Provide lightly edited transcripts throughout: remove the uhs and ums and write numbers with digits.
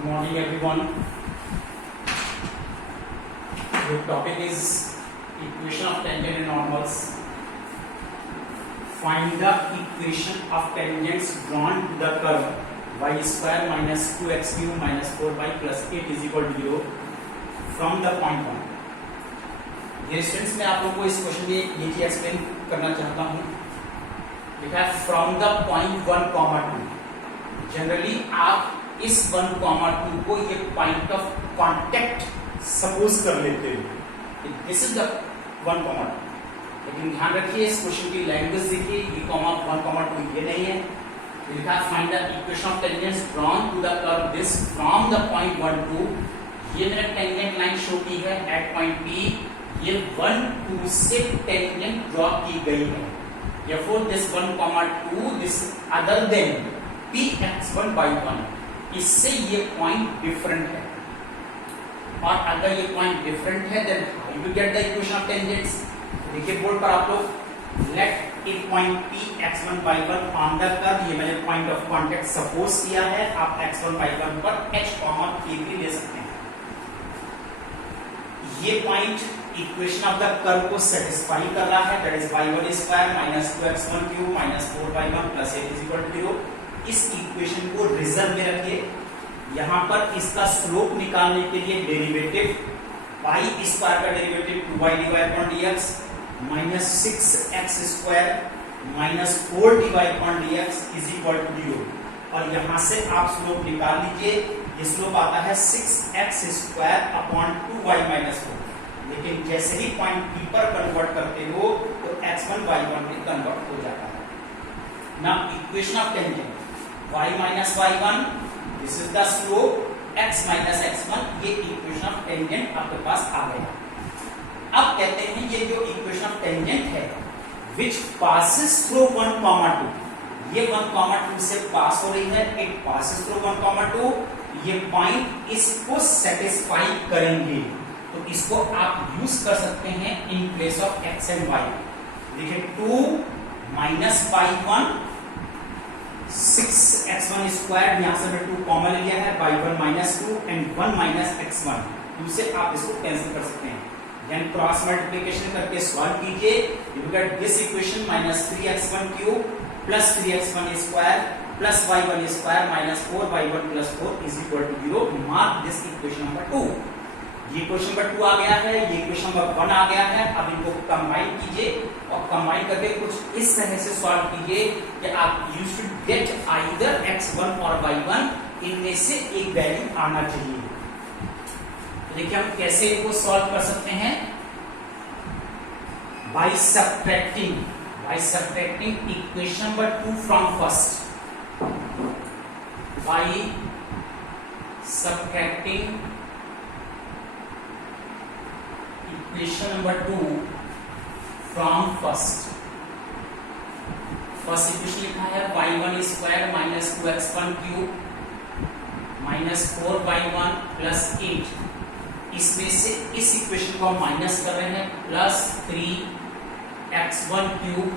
Good morning everyone. The topic is equation of tangent and normals. Find the equation of tangents drawn to the curve y square minus 2x cube minus 4y plus 8 is equal to 0 from the point 1. ये students मैं आप लोगों को इस question में ये चीज explain करना चाहता हूँ. लिखा है फ्रॉम द पॉइंट 1, 2. जनरली आप इस 1, 2 को ये पॉइंट ऑफ कांटेक्ट सपोज कर लेते हैं. This is the 1, 2. लेकिन ध्यान रखिए इस क्वेश्चन की लैंग्वेज देखिए, ये कॉमा 1, 2 ये नहीं है. लिखा है find the equation of tangents drawn to the curve this from the point 1, 2. ये मैंने टेंजेंट लाइन शो की है एट पॉइंट P. ये 1, 2 से टेंजेंट ड्रॉ की गई है. Therefore this 1, 2 this other than Px1 by 1. इससे ये पॉइंट डिफरेंट है, और अगर ये पॉइंट डिफरेंट है then how you get the equation of tangents. देखिए बोर्ड पर आप लोग let a point Px1 by 1 on the curve. ये मैंने पॉइंट ऑफ कांटेक्ट सपोज किया है. आप x1 by 1 पर h, k भी ले सकते हैं. ये point equation of the curve को सेटिस्फाई कर रहा है. That is y1 square minus 2x1 cube minus 4y1 plus 8 is equal to 0. इस इक्वेशन को रिजर्व में रखिए. यहां पर इसका स्लोप निकालने के लिए डेरिवेटिव y स्क्वायर का derivative 2y divide upon dx minus 6x square minus 4dy upon dx is equal to 0. और यहां से आप स्लोप निकाल लीजिए. ये स्लोप आता है 6x square upon 2y minus 4. लेकिन जैसे ही पॉइंट P पर कन्वर्ट करते हो तो x1 y1 में कन्वर्ट हो जाता है. Now equation of tangent y minus y1 this is the slope, x minus x1 ये इक्वेशन ऑफ टेंजेंट आपके पास आ गया. अब कहते हैं ये जो इक्वेशन ऑफ टेंजेंट है विच पासेस थ्रू 1, 2. ये 1, 2 से पास हो रही है. It passes through 1, 2. ये पॉइंट इसको सेटिस्फाई करेंगे. तो इसको आप यूज कर सकते हैं in place of x and y. देखिए 2 माइनस y1 6x1 स्क्वायर, यहां से मैं 2 कॉमन लिया है. y1 minus 2 and 1 minus x1. 2 से आप इसको कैंसिल कर सकते हैं. देन क्रॉस मल्टीप्लिकेशन करके सॉल्व कीजिए. You get this equation minus 3x1 cube plus 3x1 square plus y1 square minus 4y1 plus 4 is equal to 0. Mark this equation number 2. ये question number 2 आ गया है, ये क्वेश्चन नंबर 1 आ गया है. अब इनको कंबाइन कीजिए और कंबाइन करके कुछ इस तरह से सॉल्व कीजिए कि आप you should get either x1 और y1. इनमें से एक वैल्यू आना चाहिए. तो देखिए हम कैसे इनको सॉल्व कर सकते हैं. By subtracting equation number 2 from first. By subtracting equation number 2 from first equation लिखा है y1 square minus 2x1 cube minus 4y1 plus 8. इसमें से इस इक्वेशन को हम माइनस कर रहे हैं. Plus 3x1 cube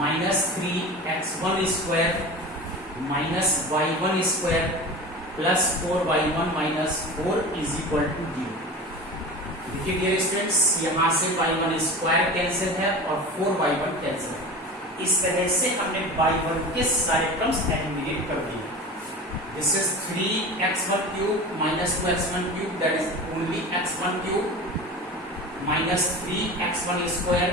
minus 3x1 square minus y1 square plus 4y1 minus 4 is equal to 0. देखिए डियर स्टूडेंट्स, यहां से y1 स्क्वायर कैंसिल है और 4y1 कैंसिल है. इस तरह से हमने y1 के सारे टर्म्स एलिमिनेट कर दिए. This is 3x1 cube minus 2x1 cube that is only x1 cube minus 3x1 square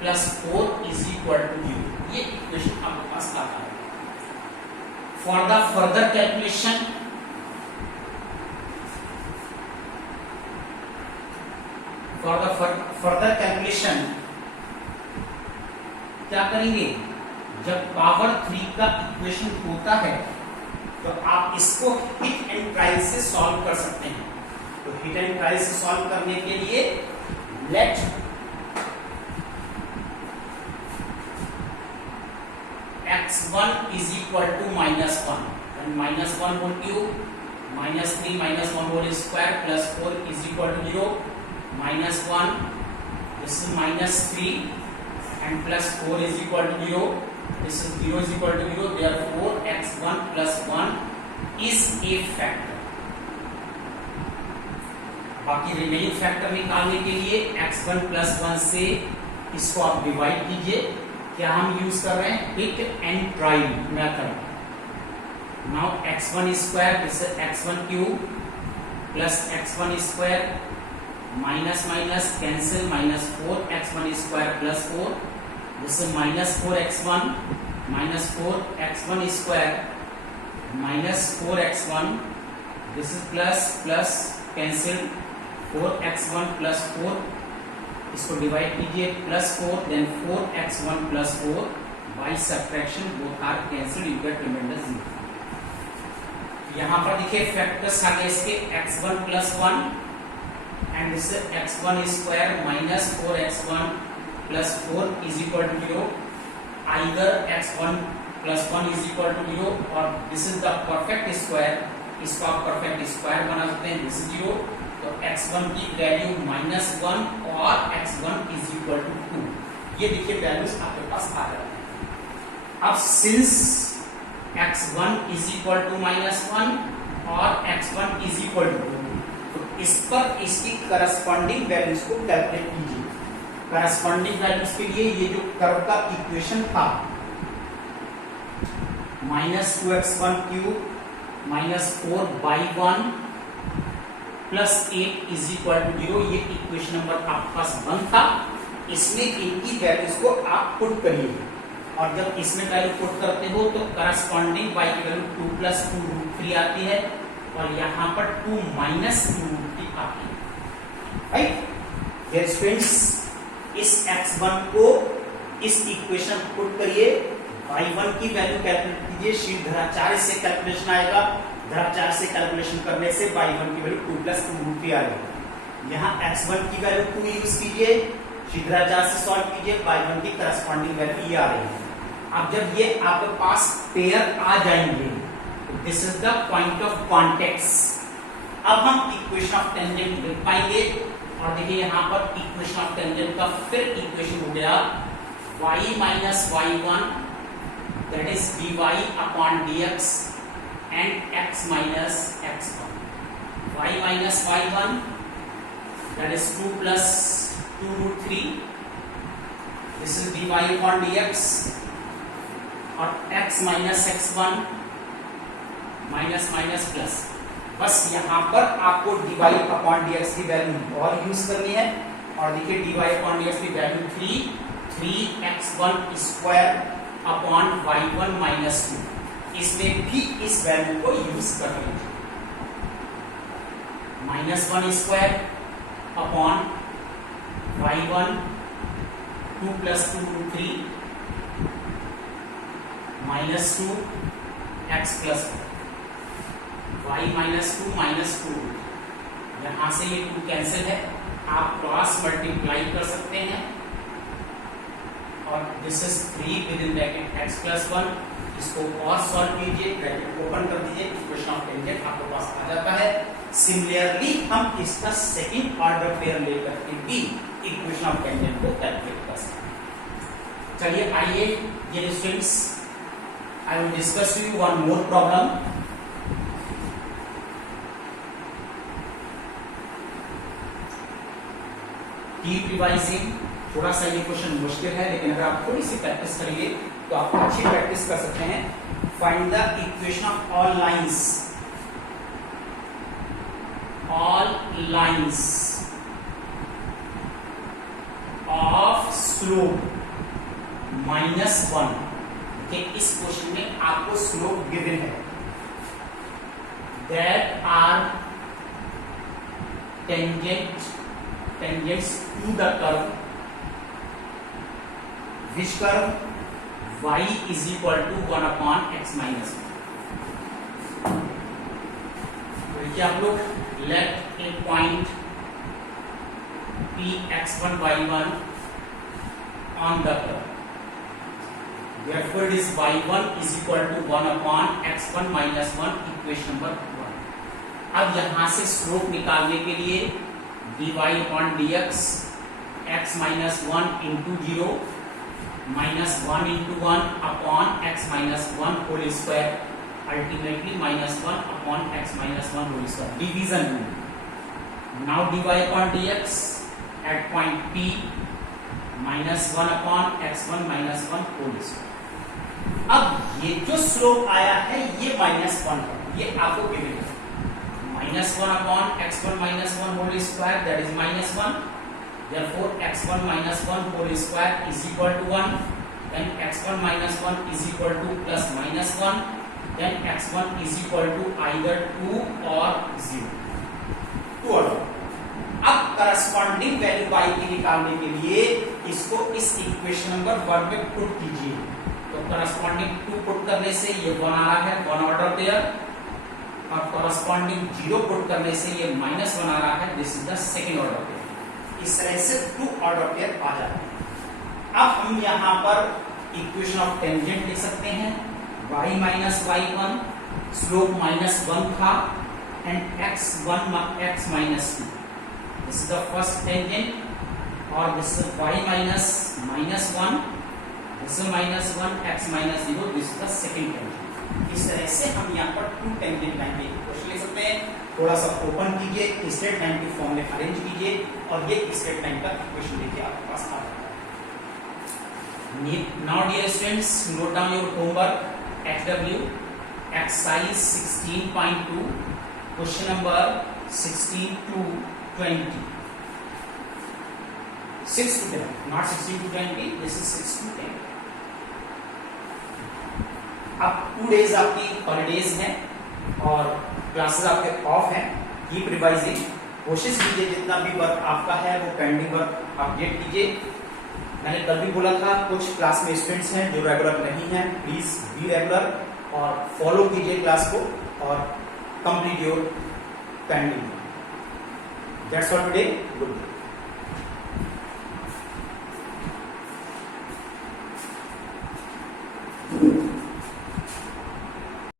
plus 4 is equal to 0. ये इक्वेशन आपके पास आता है. For the further calculation further calculation क्या करेंगे. जब पावर 3 का इक्वेशन होता है तो आप इसको हिट एंड ट्रायल से सॉल्व कर सकते हैं. तो हिट एंड ट्रायल से सॉल्व करने के लिए let x1 is equal to minus 1 minus 1 whole cube minus 3 minus 1 whole square plus 4 is equal to 0. minus 1 this is minus 3 and plus 4 is equal to 0. This is 0 is equal to 0. Therefore x1 plus 1 is a factor. बाकी remaining factor निकालने के लिए x1 + 1 से इसको आप divide कीजिए। क्या हम यूज कर रहे हैं? Pick and try method. Now x1 square this is x1 cube plus x1 square minus minus cancel -4x1 square plus 4 this is -4x1 -4x1 square -4x1 this is plus cancel 4x1 plus 4 इसको divide कीजिए +4 then 4x1 + 4 by subtraction both are cancel you get remainder 0। यहां पर देखिए factors आ गए इसके x1 + 1 and this is x1 square -4x1 + 4 is equal to 0। Either x1 + 1 is equal to 0 और this is the perfect square. इसको आप perfect square बना सकते हैं। दिस इज 0 तो x1 की वैल्यू -1 और x1 इज इक्वल टू 2। ये देखिए वैल्यूज आपके पास आ रहे हैं। अब since x1 is equal to -1 और x1 इज इक्वल टू 2 तो इस पर इसकी करस्पॉन्डिंग वैल्यूज को कैलकुलेट कीजिए। करस्पॉन्डिंग वैल्यूज के लिए ये जो कर्व का इक्वेशन था -2x1 cube -4y1 plus 8 is equal to 0, ये इक्वेशन नंबर आपके पास 1 था। इसमें इनकी वैल्यूज को आप पुट करिए और जब इसमें वैल्यू पुट करते हो तो करस्पॉन्डिंग y की वैल्यू 2 + 2√3 आती है और यहाँ पर 2 - 2√3 आती है। राइट डियर स्टूडेंट्स, इस x1 को इस इक्वेशन पुट करिए, y1 की वैल्यू कैलकुलेट कीजिए। शीट धारा 4 से कैलकुलेशन आएगा। धारा 4 से कैलकुलेशन करने से y1 की वैल्यू 2 + 2√3 आ जाएगी। यहाँ x1 की वैल्यू 2 यूज कीजिए, शीट धारा 4 से सॉल्व कीजिए, y1 की करस्पॉन्डिंग वैल्यू ये आ रही है। अब जब ये आपके पास पेयर आ जाएंगे this is the point of contact. अब हम इक्वेशन ऑफ टेंजेंट लिख पाएंगे और देखिए यहाँ पर इक्वेशन ऑफ टेंजेंट का फिर इक्वेशन हो गया y - y1 that is dy upon dx and x minus x1. Y minus y1 that is 2 plus 2√3. This is dy upon dx और x minus x1 minus minus plus. बस यहाँ पर आपको dy upon dx की value और use करनी है और देखिए dy upon dx की value 3x1 square upon y1 - 2। इसमें भी इस वैल्यू को यूज कर लीजिए। -1 square upon y1 2 + 2√3 -2 x + 4 y -2 -2। यहां से ये 2 कैंसिल है, आप क्रॉस मल्टीप्लाई कर सकते हैं और this is 3 with in bracket x + 1। इसको और सॉल्व कीजिए, ब्रैकेट ओपन कर दीजिए, इक्वेशन ऑफ टेंजेंट आपके पास आ जाता है। सिमिलरली हम इसका सेकंड ऑर्डर पेयर लेकर के भी इक्वेशन ऑफ टेंजेंट को कैलकुलेट कर सकते हैं। चलिए आइए ये students I will discuss you one more problem. Deep revising, थोड़ा सा ये क्वेश्चन मुश्किल है लेकिन अगर आप थोड़ी सी प्रैक्टिस करेंगे तो आप अच्छी प्रैक्टिस कर सकते हैं। Find the equation of all lines of slope -1 के इस क्वेश्चन में आपको स्लोप गिवन है that are tangents to the curve which curve y is equal to 1 upon x minus 1। तो देखिए आप लोग let a point p x1 y1 on the curve, therefore it is y1 is equal to 1 upon x1 minus 1, equation number 1। अब यहां से slope निकालने के लिए dy upon dx x minus 1 into 0 minus 1 into 1 upon x minus 1 whole square, ultimately minus 1 upon x minus 1 whole square। Division Now dy upon dx at point P minus 1 upon x1 minus 1 whole square। अब ये जो slope आया है ये -1 है, ये आपको given है। -1 upon x1 minus 1 whole square, that is -1। Therefore x1 minus 1 whole square is equal to 1। Then x1 minus 1 is equal to plus minus 1। Then x1 is equal to either 2 or 0, 2 और 0। अब corresponding value y की निकालने के लिए इसको इस equation number 1 में put कीजिए। तो करस्पॉन्डिंग 2 पुट करने से ये 1 आ रहा है, 1 ऑर्डर पेयर, और करस्पॉन्डिंग 0 पुट करने से ये -1 आ रहा है, this is the second order pair. इस तरह से 2 ऑर्डर पेयर आ जाते हैं। अब हम यहाँ पर इक्वेशन ऑफ टेंजेंट लिख सकते हैं, y माइनस y1, स्लोप -1 था, and x minus 2, this is the first tangent, और this is y minus -1, this is -1, x minus 0, this is the second tangent। इस तरह से हम यहाँ पर 2 tangent लाइन के इक्वेशन ले सकते हैं। थोड़ा सा ओपन कीजिए, स्ट्रेट लाइन की फॉर्म में अरेंज कीजिए, और ये स्ट्रेट लाइन का इक्वेशन देखिए आपके पास आ जाता है। Now dear students, note down your homework, HW, exercise 16.2, question number 16 to 20, 6 to 10, not 16 to 20, this is 6 to 10। अब 2 डेज आपकी हॉलीडेज हैं और क्लासेस आपके ऑफ हैं। कीप रिवाइजिंग, कोशिश कीजिए जितना भी वर्क आपका है वो पेंडिंग वर्क अपडेट कीजिए। मैंने कल भी बोला था कुछ क्लास में स्टूडेंट्स हैं जो रेगुलर नहीं हैं, प्लीज बी रेगुलर और फॉलो कीजिए क्लास को और complete your pending. That's all today. Good.